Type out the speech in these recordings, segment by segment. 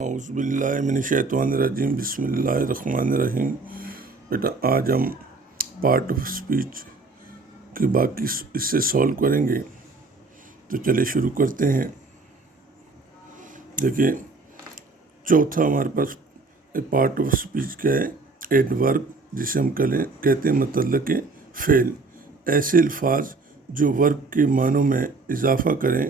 اعوذ باللہ من الشیطان الرجیم، بسم اللہ الرحمن الرحیم۔ بیٹا آج ہم پارٹ آف اسپیچ کی باقی اس سے سولو کریں گے، تو چلے شروع کرتے ہیں۔ دیکھیے چوتھا ہمارے پاس پارٹ آف اسپیچ کیا ہے؟ ایڈورب، جسے ہم کہتے ہیں متعلق فعل، ایسے الفاظ جو ورب کے معنوں میں اضافہ کریں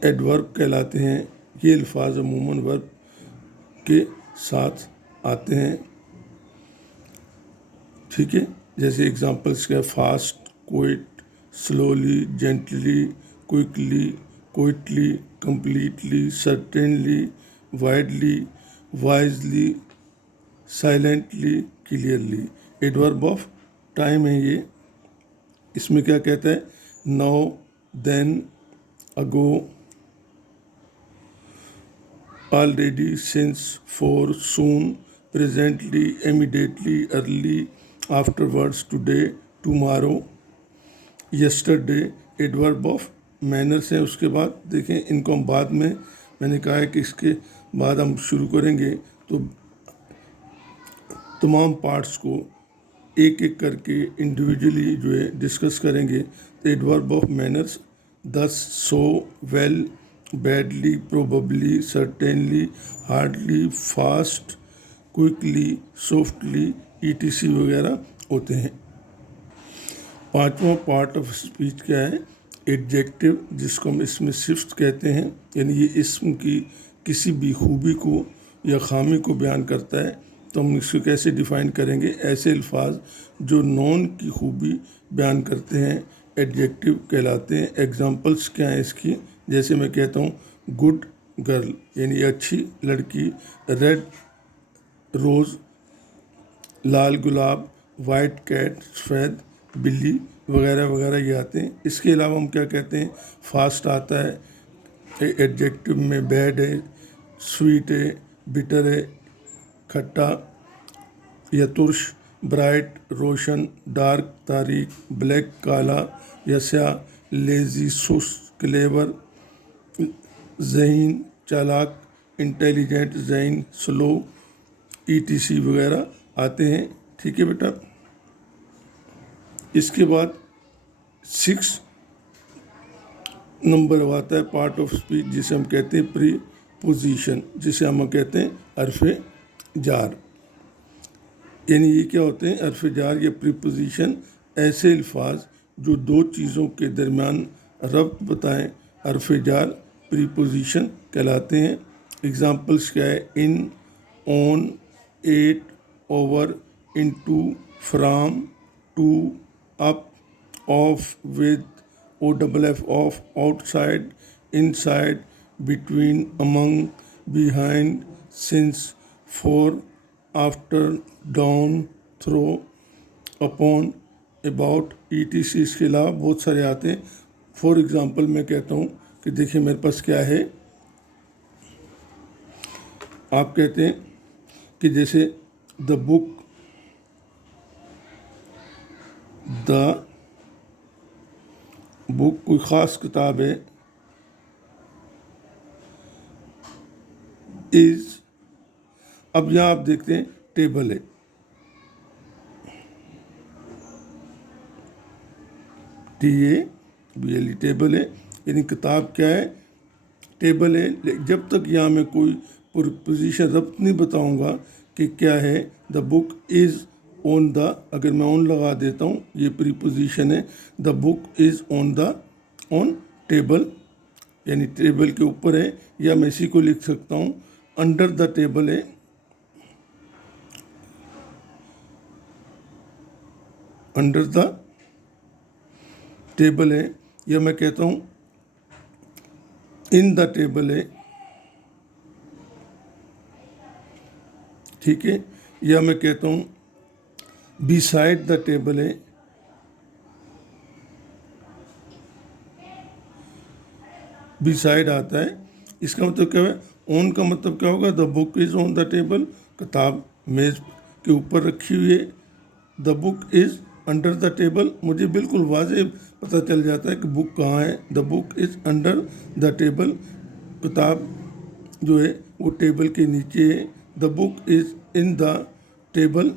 ایڈورب کہلاتے ہیں۔ یہ الفاظ عموماً ورب کے ساتھ آتے ہیں، ٹھیک ہے۔ جیسے اگزامپلس کیا ہے؟ Fast, quite, slowly, gently, quickly, quietly, completely, certainly, widely, wisely, silently, clearly. Adverb of time ہے یہ۔ اس میں کیا کہتا ہے؟ ناؤ، دین، اگو، already, since, for, soon, presently, immediately, early, afterwards, today, tomorrow, yesterday۔ Adverb of manners ہیں۔ اس کے بعد دیکھیں ان کو ہم بعد میں نے کہا ہے کہ اس کے بعد ہم شروع کریں گے تو تمام پارٹس کو ایک ایک کر کے انڈیویجولی جو ہے ڈسکس کریں گے۔ Adverb of manners: thus, so, well, badly, probably, certainly, hardly, fast, quickly, softly, ETC وغیرہ ہوتے ہیں۔ پانچواں پارٹ آف اسپیچ کیا ہے؟ ایڈجیکٹو، جس کو ہم اسم صفت کہتے ہیں، یعنی یہ اسم کی کسی بھی خوبی کو یا خامی کو بیان کرتا ہے۔ تو ہم اس کو کیسے ڈیفائن کریں گے؟ ایسے الفاظ جو نون کی خوبی بیان کرتے ہیں ایڈجیکٹو کہلاتے ہیں۔ ایگزامپلس کیا ہیں اس کی؟ جیسے میں کہتا ہوں گڈ گرل، یعنی اچھی لڑکی، ریڈ روز، لال گلاب، وائٹ کیٹ، سفید بلی وغیرہ وغیرہ یہ آتے ہیں۔ اس کے علاوہ ہم کیا کہتے ہیں؟ فاسٹ آتا ہے ایڈجیکٹو میں، بیڈ ہے، سویٹ ہے، بٹر ہے، کھٹا یا ترش، برائٹ روشن، ڈارک تاریک، بلیک کالا یا سیاہ، لیزی سست، کلیور ذہین، چالاک، انٹیلیجنٹ ذہین، سلو، ETC وغیرہ آتے ہیں، ٹھیک ہے بیٹا۔ اس کے بعد 6 نمبر آتا ہے پارٹ آف اسپیچ جسے ہم کہتے ہیں پری پوزیشن، جسے ہم کہتے ہیں حرف جار۔ یعنی یہ کیا ہوتے ہیں؟ حرف جار یا پری پوزیشن ایسے الفاظ جو دو چیزوں کے درمیان ربط بتائیں، حرف جار پری پوزیشن کہلاتے ہیں۔ اگزامپلس کیا ہے؟ In, on, at, over, into, from, to, up, of, with, OFF off, outside, inside, between, among, behind, since, for, after, down, through, upon, about, ETC۔ اس کے علاوہ بہت سارے آتے ہیں۔ فار ایگزامپل میں کہتا ہوں کہ دیکھیں میرے پاس کیا ہے، آپ کہتے ہیں کہ جیسے دا بک، کوئی خاص کتاب ہے، از، اب یہاں آپ دیکھتے ہیں ٹیبل ہے، TABLE ٹیبل ہے، یعنی کتاب کیا ہے؟ ٹیبل ہے۔ جب تک یہاں میں کوئی پوزیشن ربط نہیں بتاؤں گا کہ کیا ہے، دا بک از آن دا، اگر میں آن لگا دیتا ہوں یہ پری پوزیشن ہے، دا بک از آن ٹیبل، یعنی ٹیبل کے اوپر ہے، یا میں اسی کو لکھ سکتا ہوں انڈر دا ٹیبل ہے، انڈر دا ٹیبل ہے، یا میں کہتا ہوں ان دا ٹیبل ہے، ٹھیک ہے، یا میں کہتا ہوں بی سائڈ دا ٹیبل ہے، بی سائڈ آتا ہے۔ اس کا مطلب کیا ہے؟ آن کا مطلب کیا ہوگا؟ دا بک از آن دا ٹیبل، کتاب میز کے اوپر رکھی ہوئی ہے۔ دا بک از انڈر دا ٹیبل، مجھے بالکل واضح پتہ چل جاتا ہے کہ بک کہاں ہے۔ دا بک از انڈر دا ٹیبل، کتاب جو ہے وہ ٹیبل کے نیچے ہے. دا بک از ان دا ٹیبل،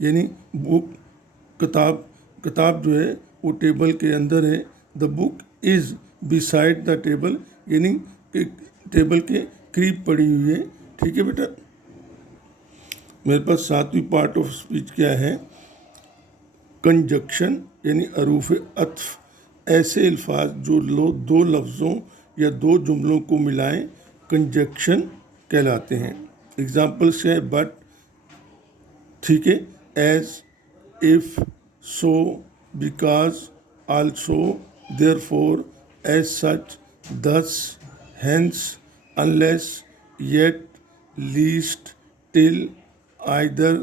یعنی بک کتاب جو ہے وہ ٹیبل کے اندر ہے. دا بک از بیسائڈ دا ٹیبل، یعنی کہ ٹیبل کے قریب پڑی ہوئی ہے. ٹھیک ہے بیٹا. میرے پاس 7ویں پارٹ آف اسپیچ کیا ہے؟ کنجکشن، یعنی حروف عطف. ایسے الفاظ جو دو لفظوں یا دو جملوں کو ملائیں کنجکشن کہلاتے ہیں. ایگزامپلس ہیں بٹ، ٹھیک ہے، as, if, so, because, also, therefore, as such, thus, hence, unless, yet, least, till, either,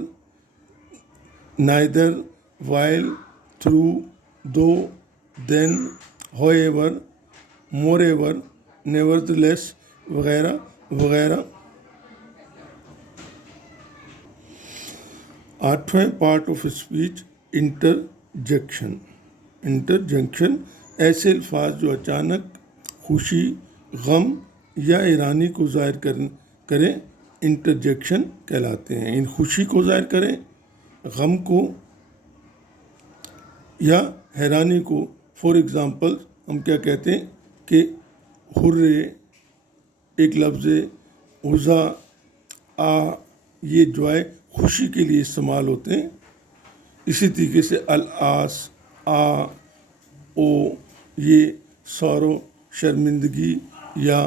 neither, while, through, though, then, however, moreover, nevertheless وغیرہ وغیرہ. 8واں پارٹ آف اسپیچ انٹرجیکشن. انٹرجیکشن ایسے الفاظ جو اچانک خوشی، غم یا حیرانی کو ظاہر کریں انٹرجیکشن کہلاتے ہیں. ان خوشی کو ظاہر کریں، غم کو یا حیرانی کو. فار ایگزامپل ہم کیا کہتے ہیں کہ ہرے ایک لفظ، عزا، یہ جو ہے خوشی کے لیے استعمال ہوتے ہیں. اسی طریقے سے الاس، او، یہ سورو، شرمندگی یا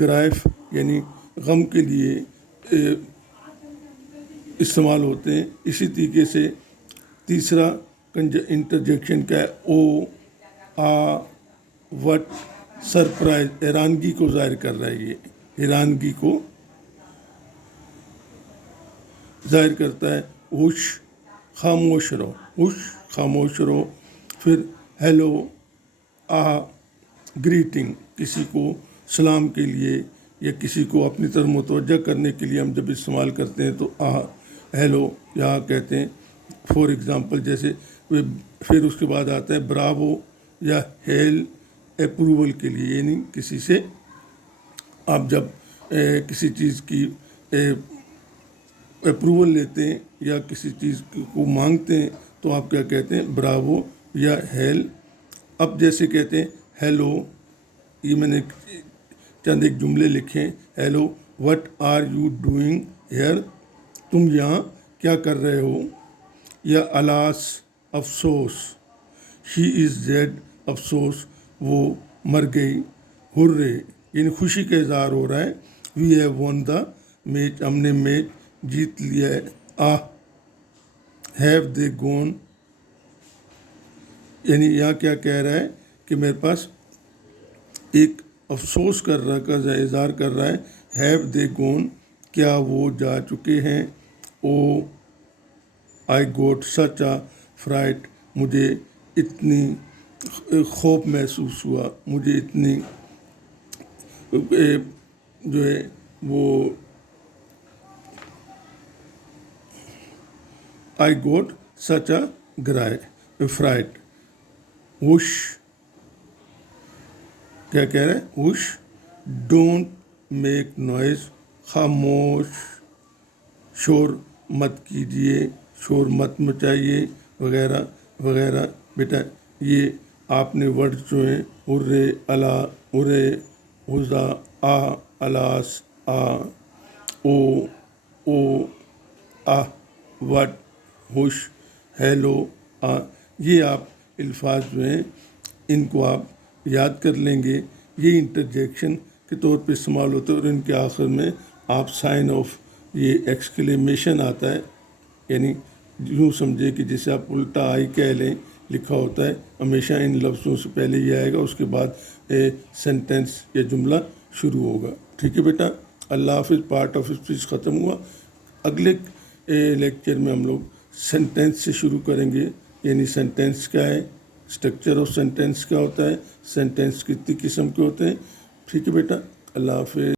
گرائف یعنی غم کے لیے استعمال ہوتے ہیں. اسی طریقے سے تیسرا انٹرجیکشن کا ہے او، وٹ، سرپرائز، حیرانگی کو ظاہر کر رہا ہے. یہ حیرانگی کو ظاہر کرتا ہے. ہوش، خاموش رہو، ہوش، خاموش رہو. پھر ہیلو، گریٹنگ، کسی کو سلام کے لیے یا کسی کو اپنی طرف متوجہ کرنے کے لیے ہم جب استعمال کرتے ہیں تو ہیلو یہاں کہتے ہیں. فار ایگزامپل جیسے پھر اس کے بعد آتا ہے براوو یا ہیل، اپروول کے لیے، یعنی کسی سے آپ جب کسی چیز کی اپروول لیتے ہیں یا کسی چیز کو مانگتے ہیں تو آپ کیا کہتے ہیں؟ براوو یا ہیل. اب جیسے کہتے ہیں ہیلو، یہ میں نے چند ایک جملے لکھے ہیں. Hello, what are you doing here, تم یہاں کیا کر رہے ہو. یا الاس، افسوس، شی از ڈیڈ، افسوس وہ مر گئی. ہرے، یعنی خوشی کا اظہار ہو رہا ہے. We have won the match, ہم نے میچ جیت لیا ہے. ہیو دے گون، یعنی یہاں کیا کہہ رہا ہے کہ میرے پاس ایک افسوس کر رہا کا اظہار کر رہا ہے. ہیو دے گون، کیا وہ جا چکے ہیں. او، آئی گوٹ سچ اے فرائٹ، مجھے اتنی خوف محسوس ہوا، مجھے اتنی جو ہے وہ آئی گوٹ سچ اے فرائٹ. وش، کیا کہہ رہے ہیں؟ وش، ڈونٹ میک نوائز، خاموش، شور مت کیجیے، شور مت مچائیے وغیرہ وغیرہ. بیٹا یہ آپ نے ورڈ جو ہیں ہرے، الا، ہرے، حزا، الاس، او، وٹ، ہوش، ہیلو، یہ آپ الفاظ جو ہیں ان کو آپ یاد کر لیں گے. یہ انٹرجیکشن کے طور پہ استعمال ہوتا ہے اور ان کے آخر میں آپ سائن آف یہ ایکسکلیمیشن آتا ہے، یعنی یوں سمجھے کہ جیسے آپ الٹا آئی کہہ لیں لکھا ہوتا ہے. ہمیشہ ان لفظوں سے پہلے یہ آئے گا، اس کے بعد سینٹینس یا جملہ شروع ہوگا. ٹھیک ہے بیٹا. اللہ حافظ. پارٹ آف اسپیچ ختم ہوا. اگلے لیکچر میں ہم لوگ سینٹینس سے شروع کریں گے، یعنی سینٹینس کیا ہے، اسٹرکچر آف سینٹینس کیا ہوتا ہے، سینٹینس کتنی قسم کے ہوتے ہیں. ٹھیک ہے بیٹا. اللہ حافظ.